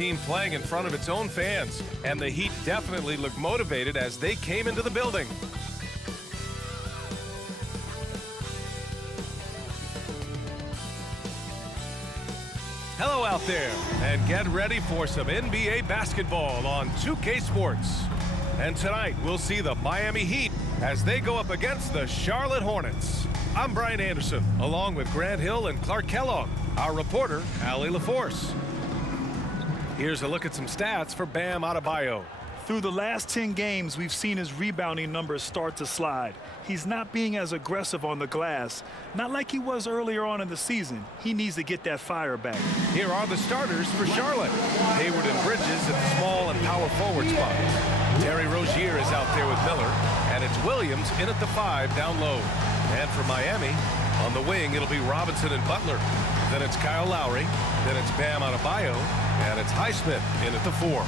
Team playing in front of its own fans, and the Heat definitely looked motivated as they came into the building. Hello out there, and get ready for some NBA basketball on 2K Sports. And tonight, we'll see the Miami Heat as they go up against the Charlotte Hornets. I'm Brian Anderson, along with Grant Hill and Clark Kellogg, our reporter, Allie LaForce. Here's a look at some stats for Bam Adebayo. Through the last 10 games, we've seen his rebounding numbers start to slide. He's not being as aggressive on the glass, not like he was earlier on in the season. He needs to get that fire back. Here are the starters for Charlotte. Hayward and Bridges at the small and power forward spot. Terry Rozier is out there with Miller, and it's Williams in at the 5 down low. And for Miami, on the wing, it'll be Robinson and Butler. Then it's Kyle Lowry, then it's Bam Adebayo, and it's Highsmith in at the 4.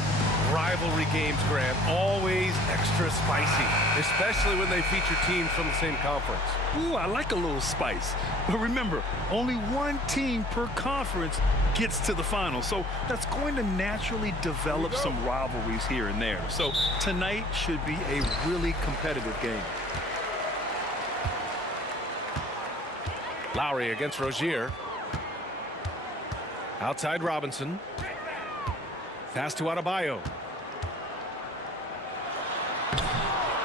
Rivalry games, Grant, always extra spicy, especially when they feature teams from the same conference. Ooh, I like a little spice. But remember, only one team per conference gets to the final, so that's going to naturally develop some rivalries here and there. So tonight should be a really competitive game. Lowry against Rozier. Outside Robinson. Pass to Adebayo.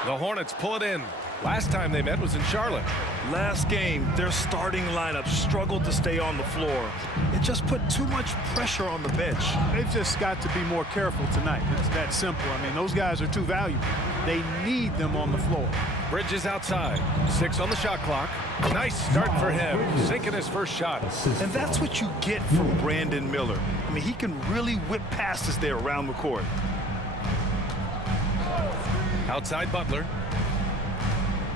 The Hornets pull it in. Last time they met was in Charlotte. Last game, their starting lineup struggled to stay on the floor. It just put too much pressure on the bench. They've just got to be more careful tonight. It's that simple. I mean, those guys are too valuable. They need them on the floor. Bridges outside. 6 on the shot clock. Nice start for him, sinking his first shot. And that's what you get from Brandon Miller. I mean, he can really whip passes there around the court. Outside Butler.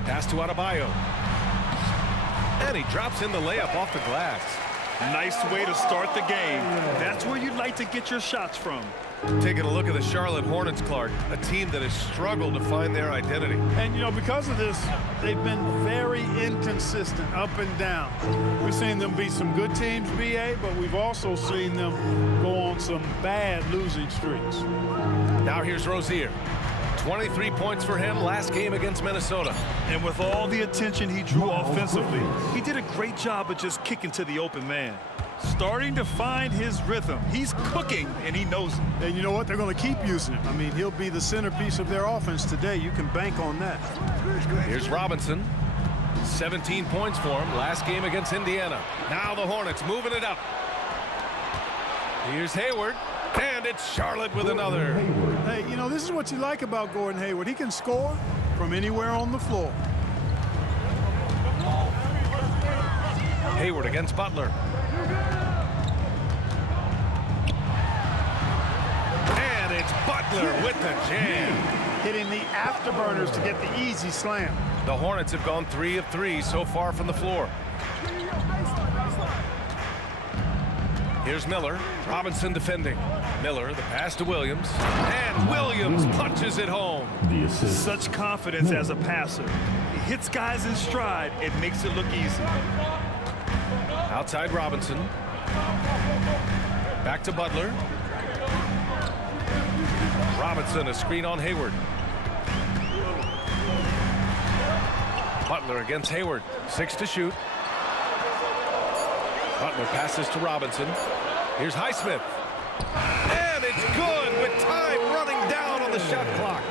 Pass to Adebayo. And he drops in the layup off the glass. Nice way to start the game. That's where you'd like to get your shots from. Taking a look at the Charlotte Hornets, Clark, a team that has struggled to find their identity. And, you know, because of this, they've been very inconsistent, up and down. We've seen them beat some good teams, BA, but we've also seen them go on some bad losing streaks. Now here's Rozier. 23 points for him last game against Minnesota. And with all the attention he drew offensively, he did a great job of just kicking to the open man. Starting to find his rhythm. He's cooking, and he knows it. And you know what? They're going to keep using him. I mean, he'll be the centerpiece of their offense today. You can bank on that. Here's Robinson. 17 points for him last game against Indiana. Now the Hornets moving it up. Here's Hayward. And it's Charlotte with another. Hey, you know, this is what you like about Gordon Hayward. He can score from anywhere on the floor. Hayward against Butler. And it's Butler with the jam. Hitting the afterburners to get the easy slam. The Hornets have gone 3 of 3 so far from the floor. Here's Miller. Robinson defending. Miller, the pass to Williams. And Williams punches it home. Such confidence as a passer. He hits guys in stride. It makes it look easy. Outside Robinson. Back to Butler. Robinson, a screen on Hayward. Butler against Hayward. 6 to shoot. Butler passes to Robinson. Here's Highsmith. And it's good with time running down on the shot clock.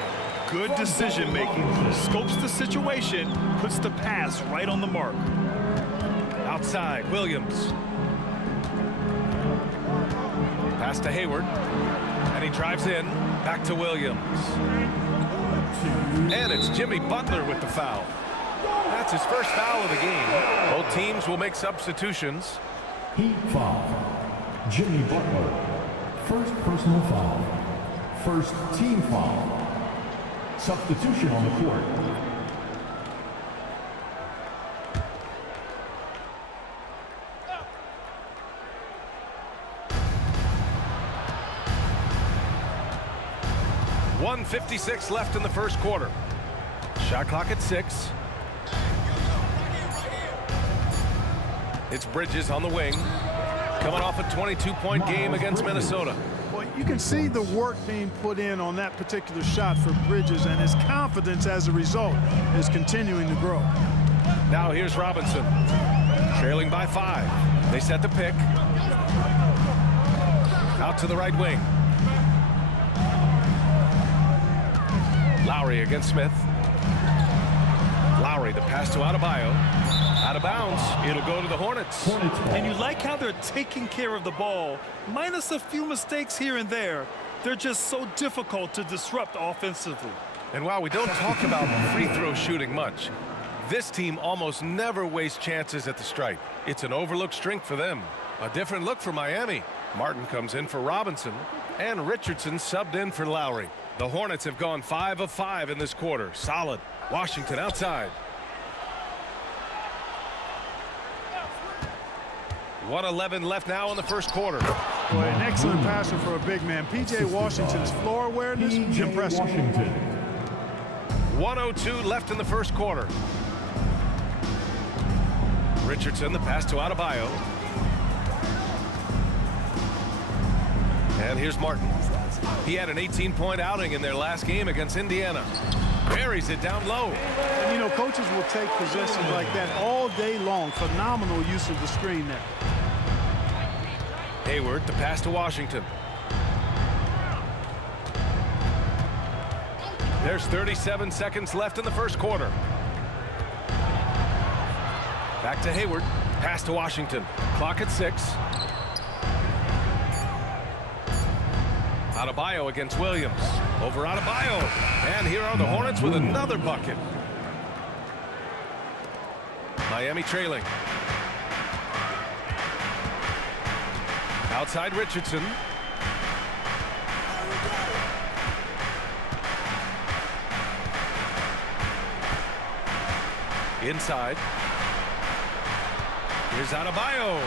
Good decision making. Scopes the situation, puts the pass right on the mark. Outside, Williams. Pass to Hayward. And he drives in. Back to Williams. And it's Jimmy Butler with the foul. That's his first foul of the game. Both teams will make substitutions. Heat foul. Jimmy Butler. First personal foul. First team foul. Substitution on the court. .156 left in the first quarter. Shot clock at 6. It's Bridges on the wing. Coming off a 22-point game against Minnesota. Well, you can see the work being put in on that particular shot for Bridges, and his confidence as a result is continuing to grow. Now here's Robinson, trailing by 5. They set the pick. Out to the right wing. Lowry against Smith. Lowry, the pass to Adebayo. Out of bounds. It'll go to the Hornets. And you like how they're taking care of the ball, minus a few mistakes here and there. They're just so difficult to disrupt offensively. And while we don't talk about free throw shooting much, this team almost never wastes chances at the stripe. It's an overlooked strength for them. A different look for Miami. Martin comes in for Robinson, and Richardson subbed in for Lowry. The Hornets have gone 5 of 5 in this quarter. Solid. Washington outside. 1:11 left now in the first quarter. Boy, an excellent passer for a big man. P.J. Washington's floor awareness, impressive. Washington. 1:02 left in the first quarter. Richardson, the pass to Adebayo. And here's Martin. He had an 18-point outing in their last game against Indiana. Buries it down low. And, you know, coaches will take possessions like that all day long. Phenomenal use of the screen there. Hayward, the pass to Washington. There's 37 seconds left in the first quarter. Back to Hayward. Pass to Washington. Clock at 6. Adebayo against Williams. Over Adebayo. And here are the Hornets with another bucket. Miami trailing. Outside Richardson. Inside. Here's Adebayo.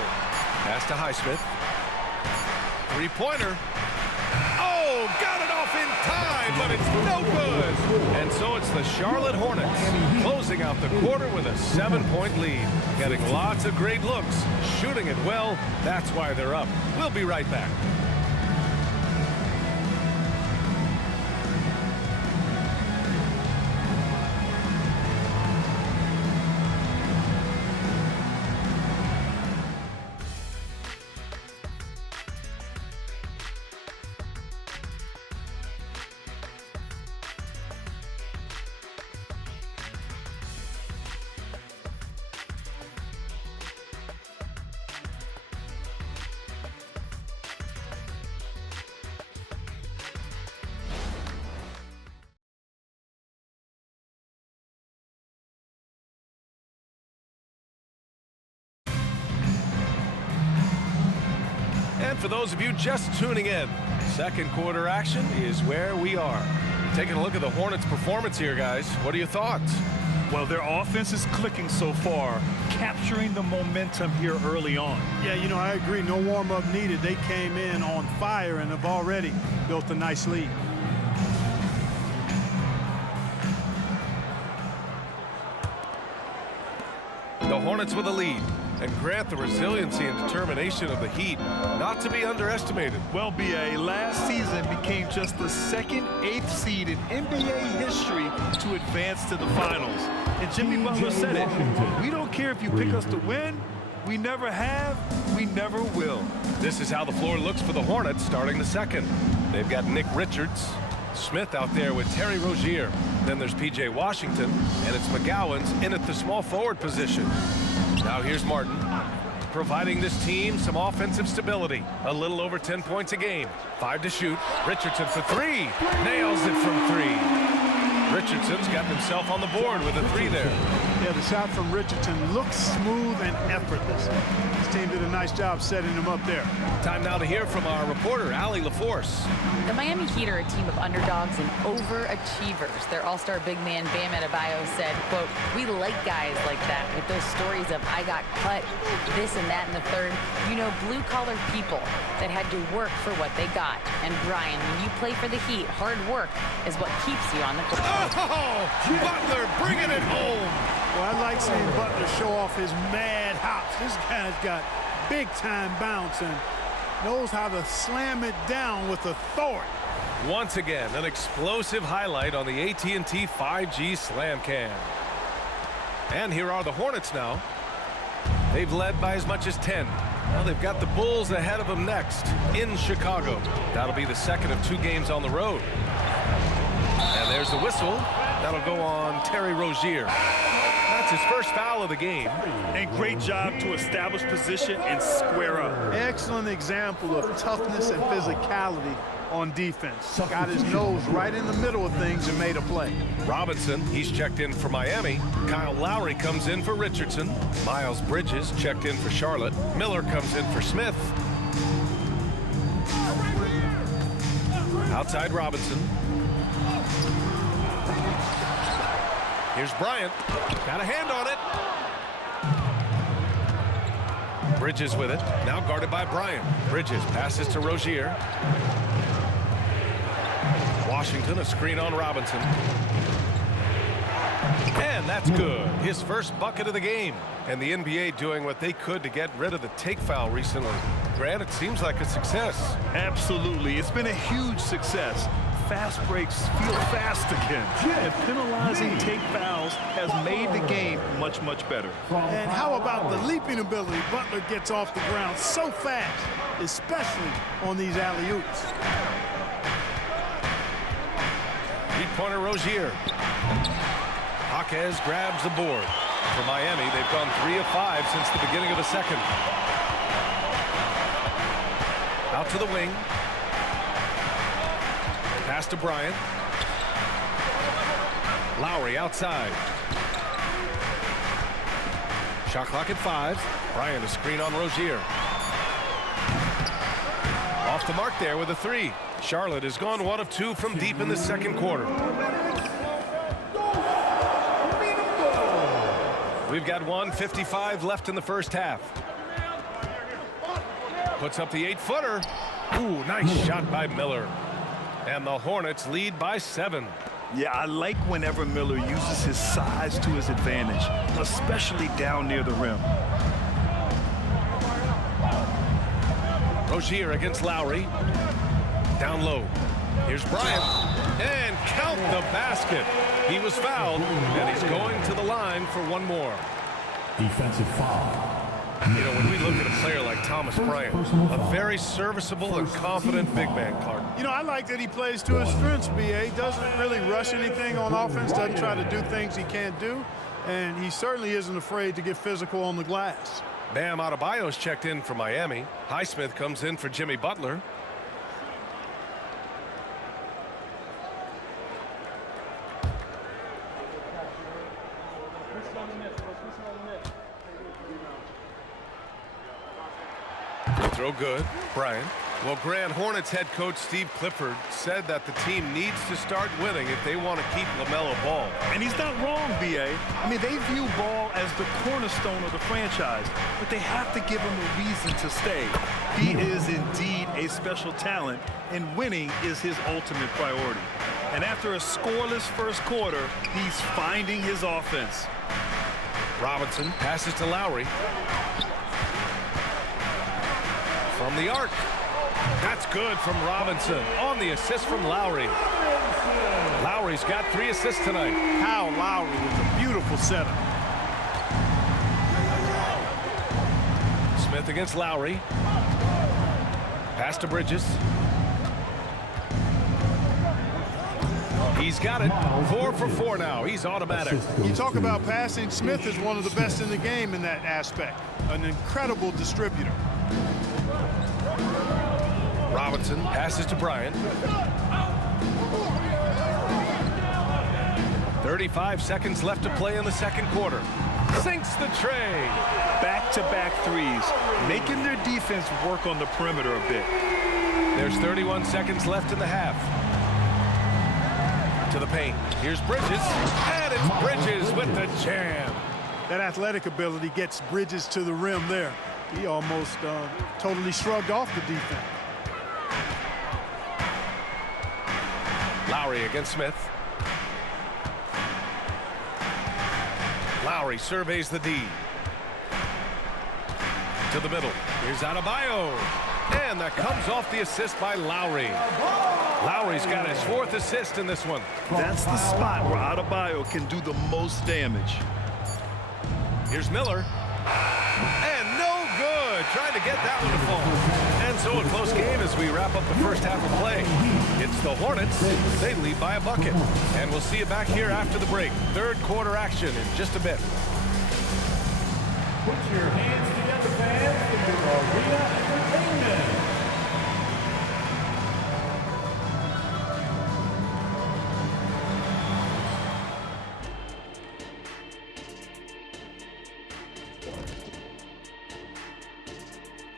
Pass to Highsmith. Three-pointer. Oh, got it off in time, but it's no good. And so it's the Charlotte Hornets closing out the quarter with a 7-point lead. Getting lots of great looks, shooting it well. That's why they're up. We'll be right back. And for those of you just tuning in, second quarter action is where we are. Taking a look at the Hornets' performance here, guys. What are your thoughts? Well, their offense is clicking so far, capturing the momentum here early on. Yeah, you know, I agree. No warm-up needed. They came in on fire and have already built a nice lead. The Hornets with a lead. And grant the resiliency and determination of the Heat not to be underestimated. Well, B.A., last season became just the second 8th seed in NBA history to advance to the finals. And Jimmy Butler said it, we don't care if you pick us to win, we never have, we never will. This is how the floor looks for the Hornets starting the second. They've got Nick Richards, Smith out there with Terry Rozier. Then there's P.J. Washington, and it's McGowan's in at the small forward position. Now here's Martin, providing this team some offensive stability. A little over 10 points a game. 5 to shoot. Richardson for 3. Nails it from 3. Richardson's got himself on the board with a 3 there. Yeah, the shot from Richardson looks smooth and effortless. This team did a nice job setting him up there. Time now to hear from our reporter, Allie LaForce. The Miami Heat are a team of underdogs and overachievers. Their all-star big man, Bam Adebayo, said, quote, we like guys like that with those stories of I got cut, this and that in the third. You know, blue-collar people that had to work for what they got. And Brian, when you play for the Heat, hard work is what keeps you on the court. Oh, Butler bringing it home. Well, I like seeing Butler show off his mad hops. This guy's got big-time bounce, and knows how to slam it down with authority. Once again, an explosive highlight on the AT&T 5G Slam Cam. And here are the Hornets now. They've led by as much as 10. Well, they've got the Bulls ahead of them next in Chicago. That'll be the second of 2 games on the road. And there's the whistle. That'll go on Terry Rozier. That's his first foul of the game. And great job to establish position and square up. Excellent example of toughness and physicality on defense. Got his nose right in the middle of things and made a play. Robinson, he's checked in for Miami. Kyle Lowry comes in for Richardson. Miles Bridges checked in for Charlotte. Miller comes in for Smith. Outside Robinson. Here's Bryant. Got a hand on it. Bridges with it. Now guarded by Bryant. Bridges passes to Rozier. Washington, a screen on Robinson. And that's good. His first bucket of the game. And the NBA doing what they could to get rid of the take foul recently. Grant, it seems like a success. Absolutely. It's been a huge success. Fast breaks feel fast again. And penalizing take fouls has made the game much, much better. And how about the leaping ability? Butler gets off the ground so fast, especially on these alley-oops. Three-pointer Rozier. Jaquez grabs the board. For Miami, they've gone 3 of 5 since the beginning of the second. Out to the wing. Pass to Bryant. Lowry outside. Shot clock at 5. Bryant a screen on Rozier. Off the mark there with a 3. Charlotte has gone 1 of 2 from deep in the second quarter. We've got 1:55 left in the first half. Puts up the 8-footer. Ooh, nice shot by Miller. And the Hornets lead by 7. Yeah, I like whenever Miller uses his size to his advantage, especially down near the rim. Rozier against Lowry. Down low. Here's Bryant. And count the basket. He was fouled, and he's going to the line for 1 more. Defensive foul. You know, when we look at a player like Thomas Bryant, a very serviceable and confident big man, Clark. You know, I like that he plays to his strengths, B.A. Doesn't really rush anything on offense, doesn't try to do things he can't do, and he certainly isn't afraid to get physical on the glass. Bam Adebayo's checked in for Miami. Highsmith comes in for Jimmy Butler. Throw good. Bryant. Well, Grand Hornets head coach Steve Clifford said that the team needs to start winning if they want to keep LaMelo Ball. And he's not wrong, B.A. I mean, they view Ball as the cornerstone of the franchise, but they have to give him a reason to stay. He is indeed a special talent, and winning is his ultimate priority. And after a scoreless first quarter, he's finding his offense. Robinson passes to Lowry. From the arc. That's good from Robinson on the assist from Lowry. Lowry's got 3 assists tonight. Kyle Lowry with a beautiful setup. Smith against Lowry. Pass to Bridges. He's got it. 4 for 4 now. He's automatic. You talk about passing. Smith is one of the best in the game in that aspect. An incredible distributor. Robinson passes to Bryant. 35 seconds left to play in the second quarter. Sinks the tray. Back-to-back threes, making their defense work on the perimeter a bit. There's 31 seconds left in the half. To the paint. Here's Bridges. And it's Bridges with the jam. That athletic ability gets Bridges to the rim there. He almost totally shrugged off the defense. Lowry against Smith. Lowry surveys the D. To the middle. Here's Adebayo. And that comes off the assist by Lowry. Lowry's got his 4th assist in this one. That's the spot where Adebayo can do the most damage. Here's Miller. And no good. Trying to get that one to fall. And so a close game as we wrap up the first half of play. It's the Hornets. They lead by a bucket. And we'll see you back here after the break. Third quarter action in just a bit. Put your hands together, fans, for your arena entertainment.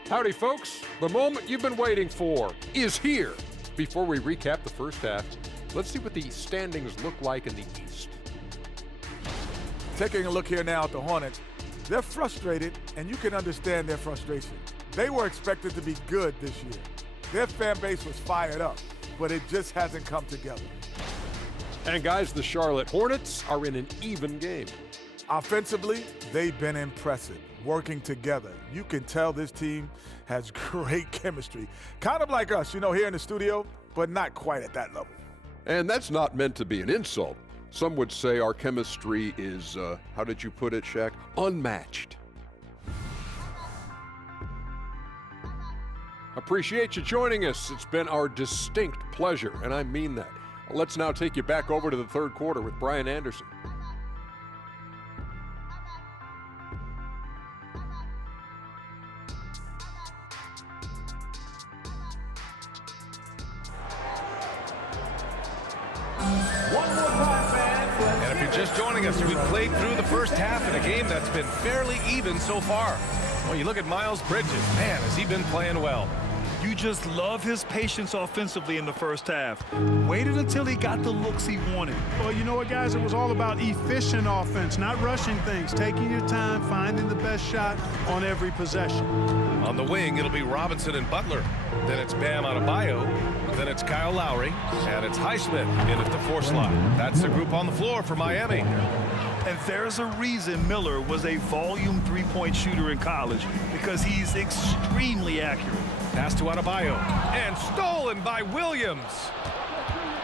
Howdy, folks. The moment you've been waiting for is here. Before we recap the first half, let's see what the standings look like in the East. Taking a look here now at the Hornets, they're frustrated, and you can understand their frustration. They were expected to be good this year. Their fan base was fired up, but it just hasn't come together. And guys, the Charlotte Hornets are in an even game. Offensively, they've been impressive, working together. You can tell this team has great chemistry. Kind of like us, here in the studio, but not quite at that level. And that's not meant to be an insult. Some would say our chemistry is, how did you put it, Shaq? Unmatched. Appreciate you joining us. It's been our distinct pleasure, and I mean that. Let's now take you back over to the third quarter with Brian Anderson. And if you're just joining us, we've played through the first half in a game that's been fairly even so far. When you look at Miles Bridges, man, has he been playing well. You just love his patience offensively in the first half. Waited until he got the looks he wanted. Well, you know what, guys? It was all about efficient offense, not rushing things, taking your time, finding the best shot on every possession. On the wing, it'll be Robinson and Butler. Then it's Bam Adebayo. Then it's Kyle Lowry. And it's Highsmith in at the 4 slot. That's the group on the floor for Miami. And there's a reason Miller was a volume three-point shooter in college, because he's extremely accurate. Pass to Adebayo. And stolen by Williams.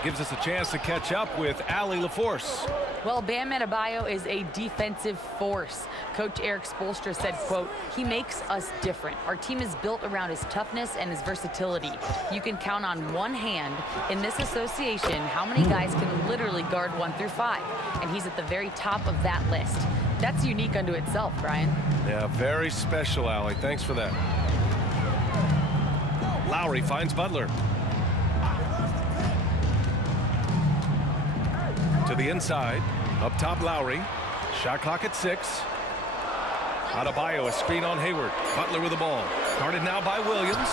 Gives us a chance to catch up with Allie LaForce. Well, Bam Adebayo is a defensive force. Coach Eric Spoelstra said, quote, "He makes us different. Our team is built around his toughness and his versatility. You can count on one hand in this association how many guys can literally guard 1 through 5. And he's at the very top of that list. That's unique unto itself, Brian." Yeah, very special, Allie. Thanks for that. Lowry finds Butler. To the inside. Up top, Lowry. Shot clock at 6. Adebayo, a screen on Hayward. Butler with the ball. Guarded now by Williams.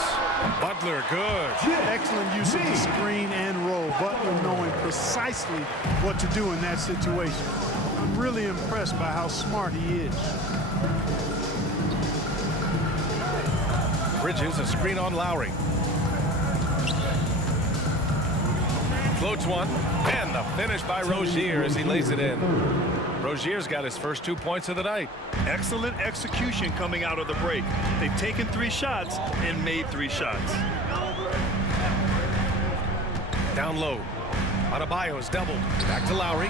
Butler, good. Excellent use of the screen and roll. Butler knowing precisely what to do in that situation. I'm really impressed by how smart he is. Bridges, a screen on Lowry. Floats one, and the finish by Rozier as he lays it in. Rozier's got his first 2 points of the night. Excellent execution coming out of the break. They've taken 3 shots and made 3 shots. Down low. Adebayo is doubled. Back to Lowry.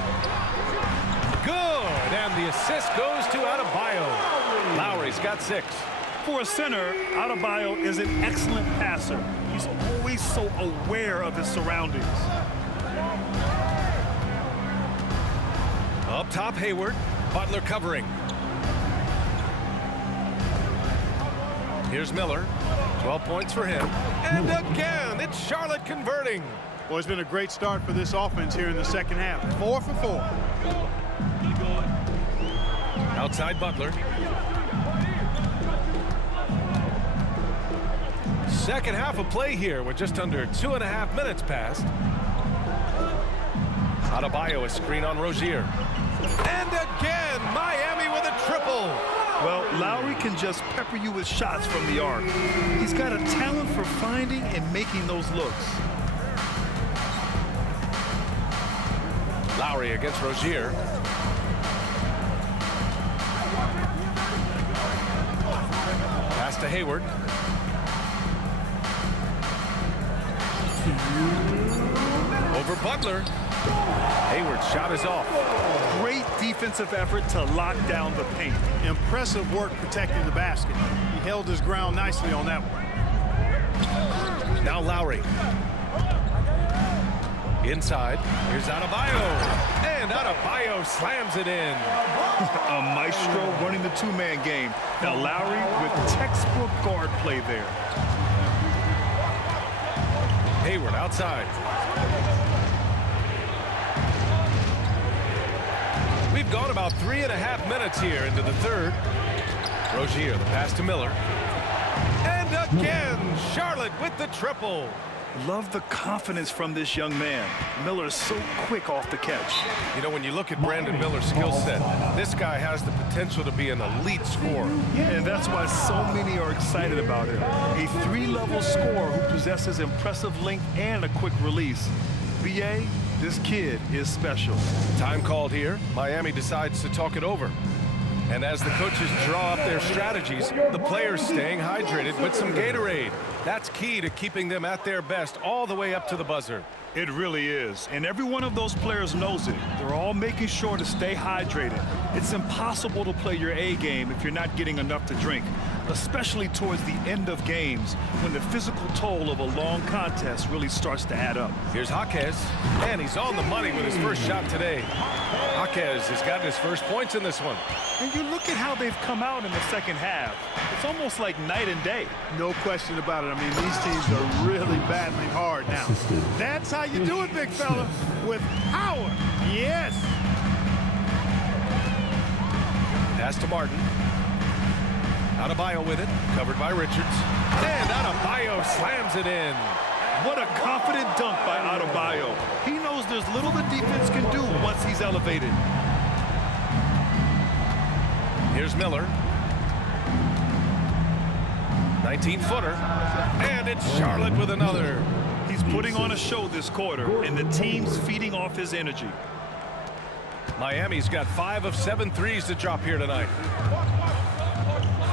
Good, and the assist goes to Adebayo. Lowry's got 6. For a center, Adebayo is an excellent passer. He's always so aware of his surroundings. Up top, Hayward. Butler covering. Here's Miller. 12 points for him. And again, it's Charlotte converting. Well, it's been a great start for this offense here in the second half. 4 for 4. Outside Butler. Second half of play here with just under 2.5 minutes passed. Adebayo, a screen on Rozier. And again, Miami with a triple. Well, Lowry can just pepper you with shots from the arc. He's got a talent for finding and making those looks. Lowry against Rozier. Pass to Hayward. Over Butler. Hayward's shot is off. Great defensive effort to lock down the paint. Impressive work protecting the basket. He held his ground nicely on that one. Now Lowry. Inside. Here's Adebayo. And Adebayo slams it in. A maestro running the two-man game. Now Lowry with textbook guard play there. Hayward outside. We've gone about 3.5 minutes here into the third. Rozier, the pass to Miller. And again, Charlotte with the triple. Love the confidence from this young man. Miller is so quick off the catch. You know, when you look at Brandon Miller's skill set, this guy has the potential to be an elite scorer. And that's why so many are excited about him. A three-level scorer who possesses impressive length and a quick release. BA, this kid is special. Time called here. Miami decides to talk it over. And as the coaches draw up their strategies, the players staying hydrated with some Gatorade. That's key to keeping them at their best all the way up to the buzzer. It really is. And every one of those players knows it. They're all making sure to stay hydrated. It's impossible to play your A game if you're not getting enough to drink, especially towards the end of games when the physical toll of a long contest really starts to add up. Here's Jaquez, and he's on the money with his first shot today. Jaquez has gotten his first points in this one. And you look at how they've come out in the second half. It's almost like night and day. No question about it. I mean, these teams are really battling hard now. That's how you do it, big fella, with power. Yes. Pass to Martin. Adebayo with it, covered by Richards. And Adebayo slams it in. What a confident dunk by Adebayo. He knows there's little the defense can do once he's elevated. Here's Miller. 19-footer. And it's Charlotte with another. He's putting on a show this quarter, and the team's feeding off his energy. Miami's got 5 of 7 threes to drop here tonight.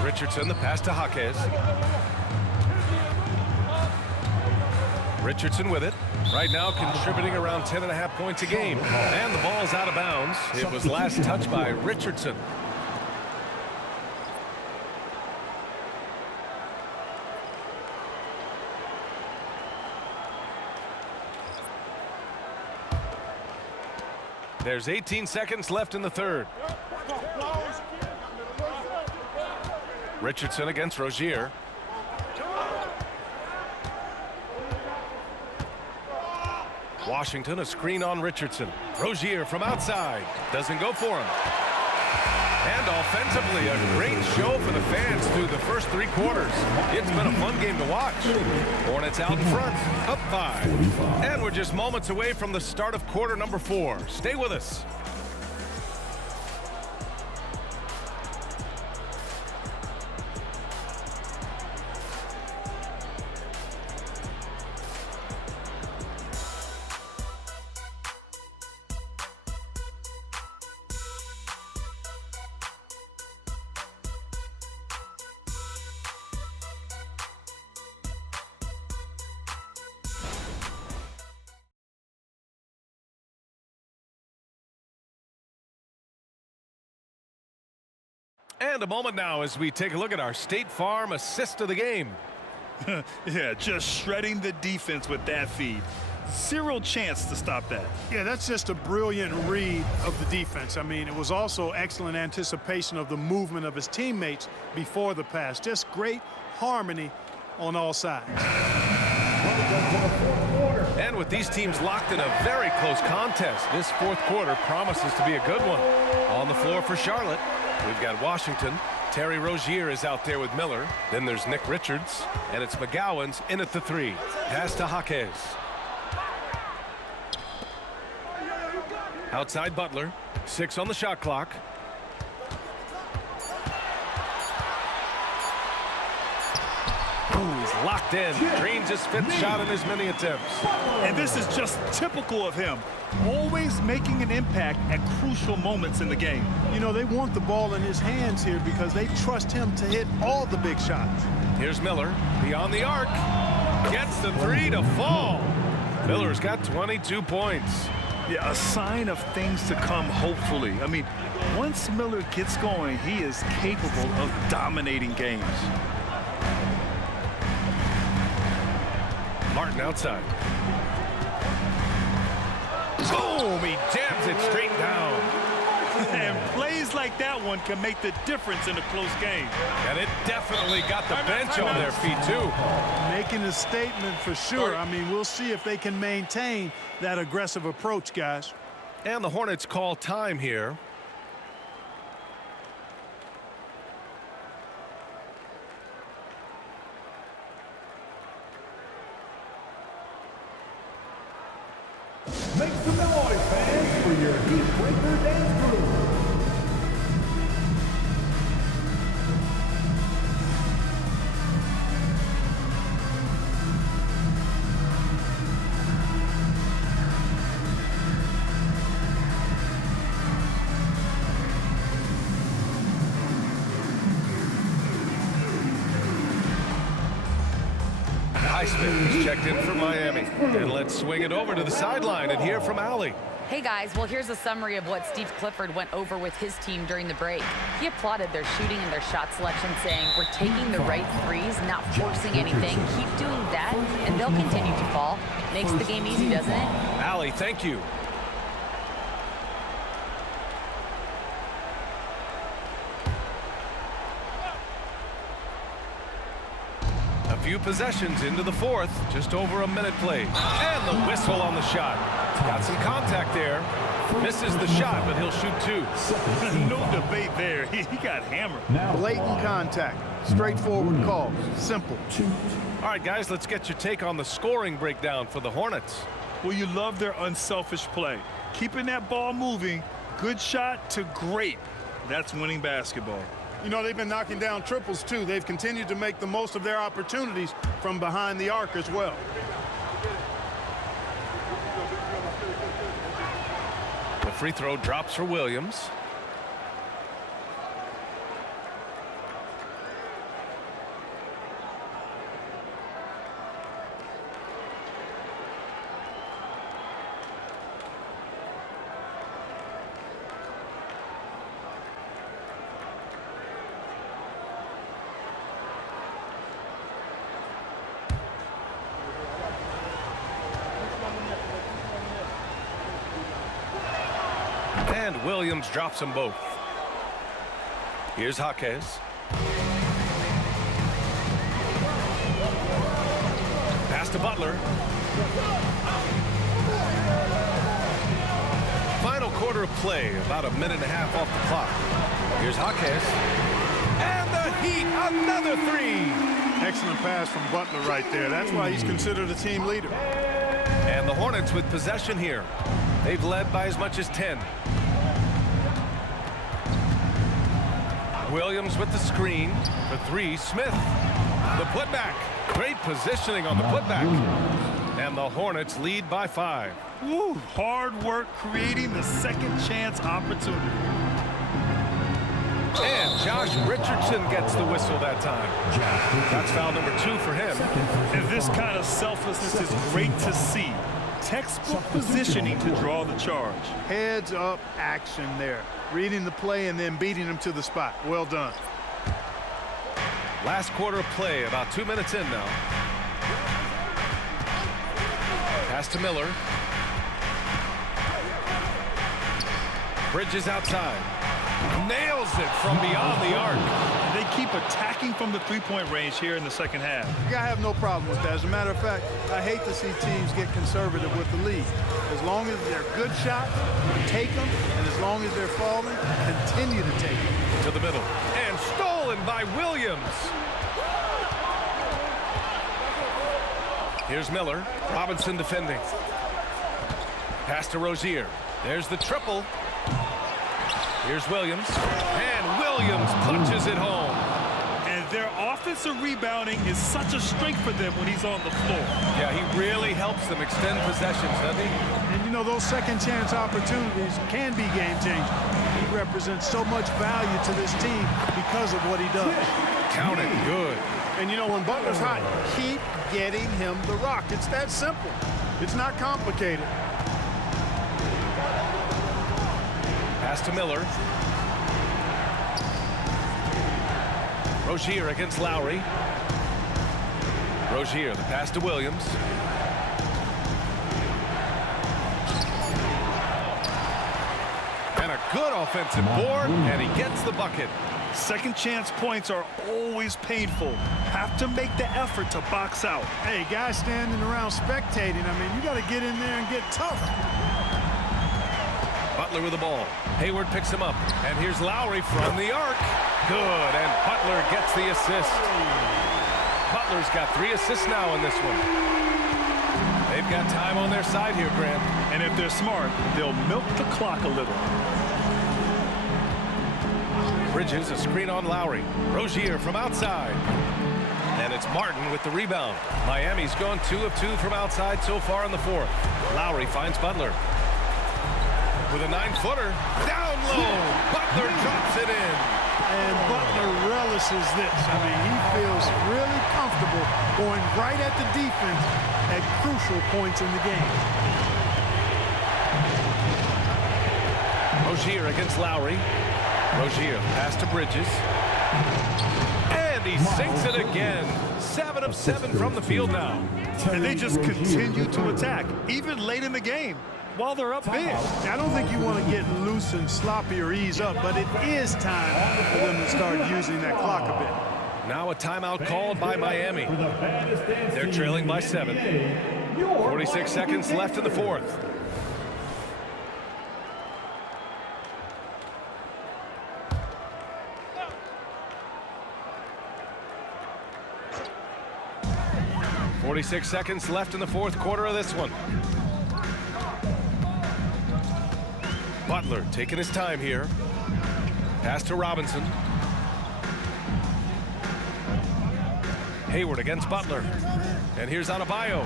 Richardson, the pass to Jaquez. Richardson with it. Right now contributing around 10.5 points a game. And the ball's out of bounds. It was last touched by Richardson. There's 18 seconds left in the third. Richardson against Rozier. Washington, a screen on Richardson. Rozier from outside. Doesn't go for him. And offensively, a great show for the fans through the first 3 quarters. It's been a fun game to watch. Hornets out in front, up 5. And we're just moments away from the start of quarter number 4. Stay with us. And a moment now as we take a look at our State Farm assist of the game. Yeah, just shredding the defense with that feed. Zero chance to stop that. Yeah, that's just a brilliant read of the defense. I mean, it was also excellent anticipation of the movement of his teammates before the pass. Just great harmony on all sides. And with these teams locked in a very close contest, this fourth quarter promises to be a good one. On the floor for Charlotte, we've got Washington. Terry Rozier is out there with Miller. Then there's Nick Richards, and it's McGowan's in at the 3. Pass to Jaquez. Outside Butler. 6 on the shot clock. Ooh, he's locked in. Drains his 5th shot in as many attempts. And this is just typical of him. Always making an impact at crucial moments in the game. You know, they want the ball in his hands here because they trust him to hit all the big shots. Here's Miller beyond the arc. Gets the 3 to fall. Miller's got 22 points. Yeah, a sign of things to come, hopefully. I mean, once Miller gets going, he is capable of dominating games. Martin outside. Boom! He jams it straight down. And plays like that one can make the difference in a close game. And it definitely got the bench on their feet, too. Making a statement for sure. I mean, we'll see if they can maintain that aggressive approach, guys. And the Hornets call time here. Make some noise, fans, for your Heat Breaker dance crew. Highsmith is checked in for Miami. And let's swing it over to the sideline and hear from Allie. Hey guys, well here's a summary of what Steve Clifford went over with his team during the break. He applauded their shooting and their shot selection, saying, we're taking the right threes, not forcing anything. Keep doing that, and they'll continue to fall. Makes the game easy, doesn't it? Allie, thank you. A few possessions into the fourth, just over a minute played. And the whistle on the shot. Got some contact there. Misses the shot, but he'll shoot two. No debate there. He got hammered. Blatant contact. Straightforward call. Simple. All right, guys, let's get your take on the scoring breakdown for the Hornets. Well, you love their unselfish play. Keeping that ball moving, good shot to great. That's winning basketball. You know, they've been knocking down triples, too. They've continued to make the most of their opportunities from behind the arc as well. The free throw drops for Williams. And Williams drops them both. Here's Jaquez. Pass to Butler. Final quarter of play, about a minute and a half off the clock. Here's Jaquez. And the Heat, another three. Excellent pass from Butler right there. That's why he's considered a team leader. And the Hornets with possession here. They've led by as much as 10. Williams with the screen for three. Smith, the putback. Great positioning on the putback. And the Hornets lead by 5. Woo, hard work creating the second chance opportunity. And Josh Richardson gets the whistle that time. That's foul number 2 for him. And this kind of selflessness is great to see. Textbook positioning to draw the charge. Heads up action there. Reading the play and then beating him to the spot. Well done. Last quarter of play, about 2 minutes in now. Pass to Miller. Bridges outside. Nails it from beyond the arc. And they keep attacking from the three-point range here in the second half. I have no problem with that. As a matter of fact, I hate to see teams get conservative with the lead. As long as they're good shots, take them. And as long as they're falling, continue to take them. To the middle. And stolen by Williams. Here's Miller. Robinson defending. Pass to Rozier. There's the triple. Here's Williams. And Williams punches it home. And their offensive rebounding is such a strength for them when he's on the floor. Yeah, he really helps them extend possessions, doesn't he? And you know, those second chance opportunities can be game changing. He represents so much value to this team because of what he does. Count it. Good. And you know, when Butler's hot, keep getting him the rock. It's that simple. It's not complicated. Pass to Miller. Rozier against Lowry. Rozier, the pass to Williams. And a good offensive board, and he gets the bucket. Second chance points are always painful. Have to make the effort to box out. Hey, guys standing around spectating, I mean, you got to get in there and get tough. Butler with the ball. Hayward picks him up, and here's Lowry from the arc. Good, and Butler gets the assist. Butler's got 3 assists now in this one. They've got time on their side here, Grant. And if they're smart, they'll milk the clock a little. Bridges, a screen on Lowry. Rozier from outside. And it's Martin with the rebound. Miami's gone 2 of 2 from outside so far in the 4th. Lowry finds Butler. With a 9-footer. Down low. Butler drops it in. And Butler relishes this. I mean, he feels really comfortable going right at the defense at crucial points in the game. Rozier against Lowry. Rozier, pass to Bridges. And he sinks it again. 7 of 7 from the field now. And they just continue to attack, even late in the game, while they're up big. I don't think you want to get loose and sloppy or ease up, but it is time for them to start using that clock a bit. Now a timeout called by Miami. They're trailing by 7. 46 seconds left in the 4th. Seconds left in the 4th quarter of this one. Butler taking his time here. Pass to Robinson. Hayward against Butler. And here's Adebayo.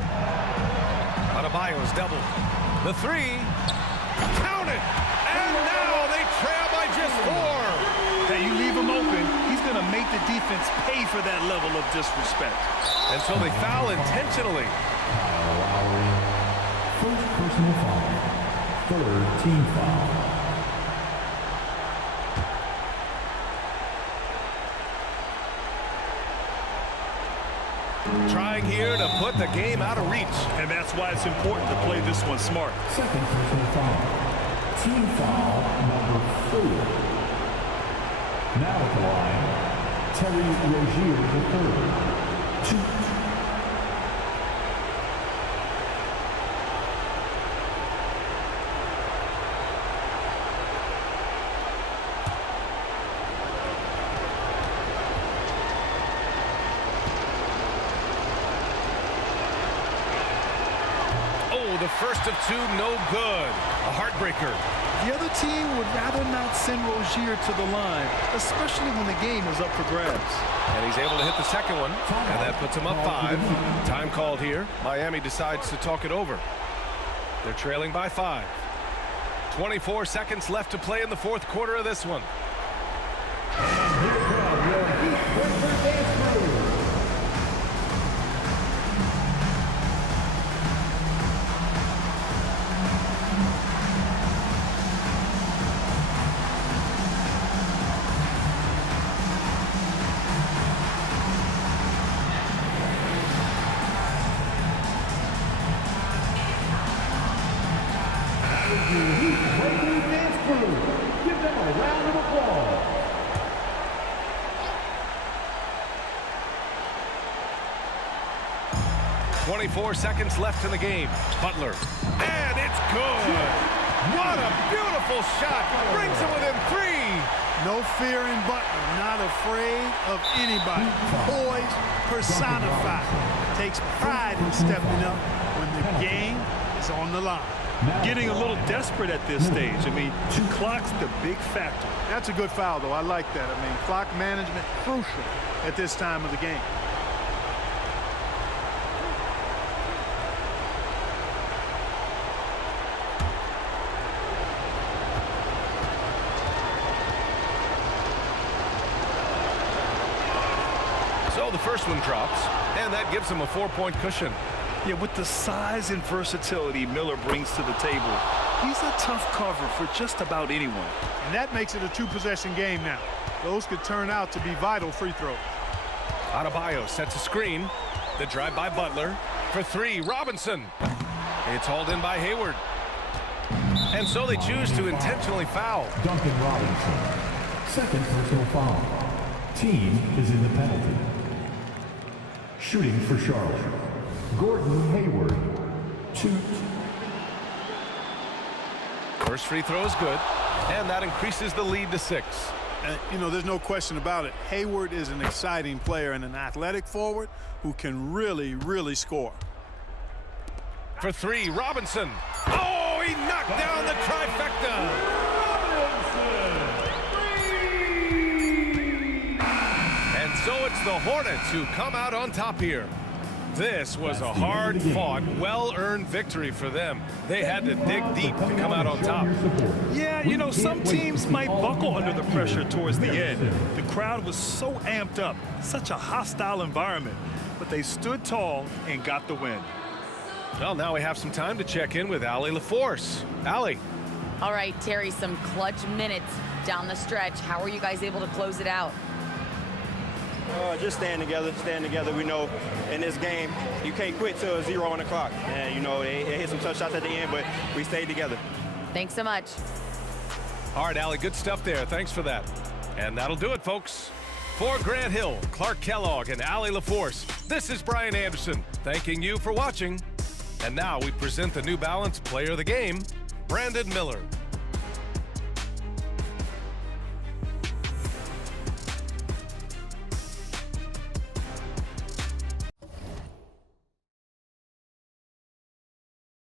Adebayo's double. The 3. Count it! And now they trail by just 4. Hey, you leave him open, he's going to make the defense pay for that level of disrespect. And so they foul intentionally. First personal foul. 3rd team foul. Trying here to put the game out of reach. And that's why it's important to play this one smart. Second personal foul. Team foul number 4. Now at the line, Terry Rozier III. 2. Oh, the first of 2, no good. A heartbreaker. The other team would rather not send Rozier to the line, especially when the game is up for grabs. And he's able to hit the second one, and that puts him up 5. Time called here. Miami decides to talk it over. They're trailing by 5. 24 seconds left to play in the 4th quarter of this one. 24 seconds left in the game. Butler. And it's good. What a beautiful shot. Brings it within 3. No fear in Butler. Not afraid of anybody. Poise personified. Takes pride in stepping up when the game is on the line. Getting a little desperate at this stage. I mean, clock's the big factor. That's a good foul, though. I like that. I mean, clock management crucial at this time of the game. So the first one drops, and that gives him a 4-point cushion. Yeah, with the size and versatility Miller brings to the table, he's a tough cover for just about anyone. And that makes it a two-possession game now. Those could turn out to be vital free throws. Adebayo sets a screen. The drive by Butler. For three, Robinson. It's hauled in by Hayward. And so they choose to intentionally foul. Duncan Robinson, second personal foul. Team is in the penalty. Shooting for Charlotte, Gordon Hayward, 2. First free throw is good, and that increases the lead to 6. You know, there's no question about it. Hayward is an exciting player and an athletic forward who can really, really score. For three, Robinson. Oh, he knocked down the trifecta. And so it's the Hornets who come out on top here. This was a hard-fought, well-earned victory for them. They had to dig deep to come out on top. Yeah, you know, some teams might buckle under the pressure towards the end. The crowd was so amped up, such a hostile environment, but they stood tall and got the win. Well, now we have some time to check in with Allie LaForce. Allie. All right, Terry, some clutch minutes down the stretch. How are you guys able to close it out? Just staying together. We know in this game, you can't quit till it's 0 on the clock. And, you know, they hit some tough shots at the end, but we stayed together. Thanks so much. All right, Allie, good stuff there. Thanks for that. And that'll do it, folks. For Grant Hill, Clark Kellogg, and Allie LaForce, this is Brian Anderson, thanking you for watching. And now we present the New Balance Player of the Game, Brandon Miller.